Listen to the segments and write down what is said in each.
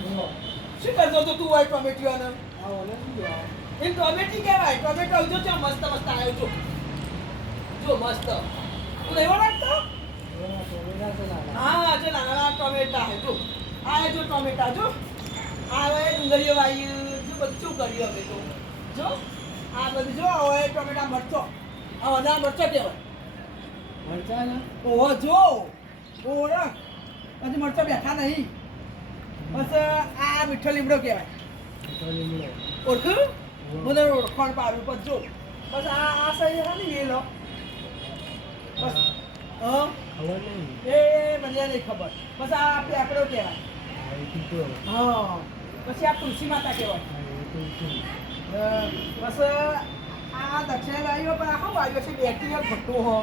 શું કરતો તો તું હોય ટોમેટીઓને આ ઓલે શું કહેવાય? એ ટોમેટી કહેવાય ટોમેટો જો ચા મસ્ત મસ્ત આવ્યો જો જો મસ્ત તું નહીં ઓળખતો એવા ટોમેટા તો નાના. હા જો નાના નાના ટોમેટા હે જો આ જો ટોમેટા જો આ હવે ડુંગળીઓ વાવી જો બધું શું કર્યું હવે તો જો આ બધું જો હવે ટોમેટા મરચો આ વધારે મરચો કહેવાય મરચાં ને? ઓહો જો ઓળખ હજી મરચો બેઠા નહીં બસ આ મીઠો લીમડો કહેવાય મીઠો લીમડો. ઓળખું મને ઓળખાણ પાડું પણ જો બસ આ સહી હા ને એ લો બસ હા ખબર નહીં. એ મને નહીં ખબર બસ આ પેપડો કહેવાય આ એ તીખો. હા પછી આ તુલસી માતા કહેવાય આ એ તુલસી. બસ આ દક્ષિણ વાયુ પણ આખો વાયુ છે બેઠી હોય ભટ્ટો હો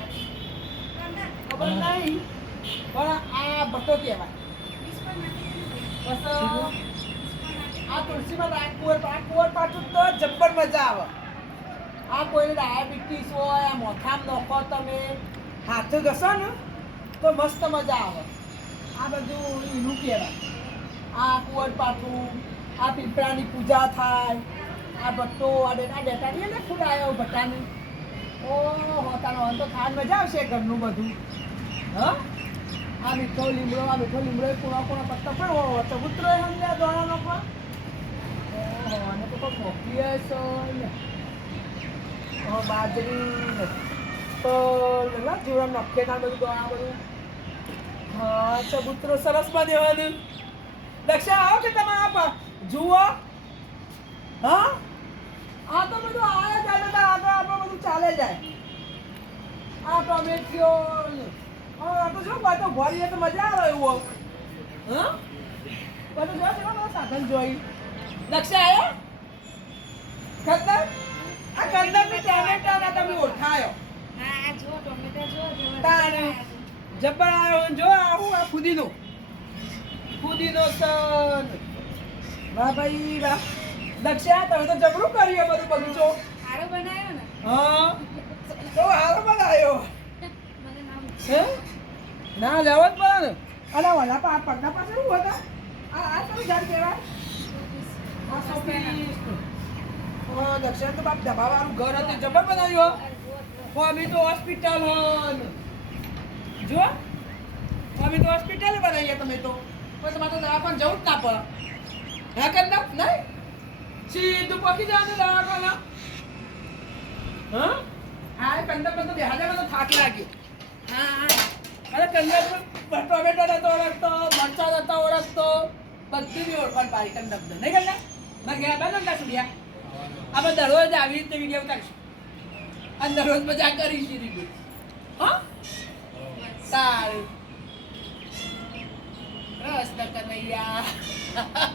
ખબર નહીં પણ આ ભટ્ટો કહેવાય બસ આ તુલસી માતા આ કુંવર પાછું તો જબ્બર મજા આવે આ કોઈને ડાયાબિટીસ હોય આ મોથામ નોખો તમે હાથ ઘસો ને તો મસ્ત મજા આવે આ બધું એનું કહેવાય આ કુંવર પાઠું આ પીપળાની પૂજા થાય આ ભટ્ટો આ ડેટાની ને ફૂલ આવ્યો ભટ્ટાની ઓહો તારો તો ખાવાની મજા આવશે ઘરનું બધું હા આ મીઠો લીમડો પૂરા પૂરા પત્તા પણ ઓહો ચબૂતરો સમજ્યા દોડાનો પણ ઓહો અને તો કોઈ મોકલી હશો ને ઓહો બાજરી ને તો જીવન નખે ના બધું દોડા બધું હા ચબૂતરો સરસમાં દેવાનું દક્ષા આવો કે તમે આ જુઓ હા આ તો બધું આવે જાય તો આગળ આપણે બધું ચાલે જાય આ ટોમેટીઓ આ તો શું બાતો ભરીએ તો મજા આવે એવું હા બધું જો છે સાધન જોઈ દક્ષા આવ્યો ખતર આ કંદરની ટોમેટા ના તમે ઓળખાયો હા જો ટોમેટા જો તારે જબ્બર આવ્યો જો આવું આ ફુદીનો સન વાહ ભાઈ વાહ દક્ષા તમે તો જબરું કર્યું બધું બગીચો સારો બનાવ્યો ને હા તો હારો બનાવ્યો મને નામ હે ના લેવો જ પડે ને અલા વાલા પા પગના પાસે શું હતા આ તમે જાણ કહેવાય આ સોપીસ દક્ષિણ તો બાપ દબાવાળું ઘર હતું જબર બનાવ્યું હો અમે તો હોસ્પિટલ હન જો અમે તો હોસ્પિટલ બનાવીએ તમે તો પછી તમારે તો દવાખાને જવું જ ના પડે હા કંદા નહીં સીધું પકી જવાનું દવાખાના હા હા કંદા તો બેહાડે મને થાક લાગ્યો હા અરે કંદા ટોમેટો નતો ઓળખતો મરચા નતો ઓળખતો બધી બી ઓળખાણ પાડી કંદા નહીં કંદા મેં ગયા બેન ના સુડ્યા આપણે દરરોજ આવી રીતે વિડીયો ઉતારશું અને દરરોજ મજા કરીશું હા સારું રસ કનૈયા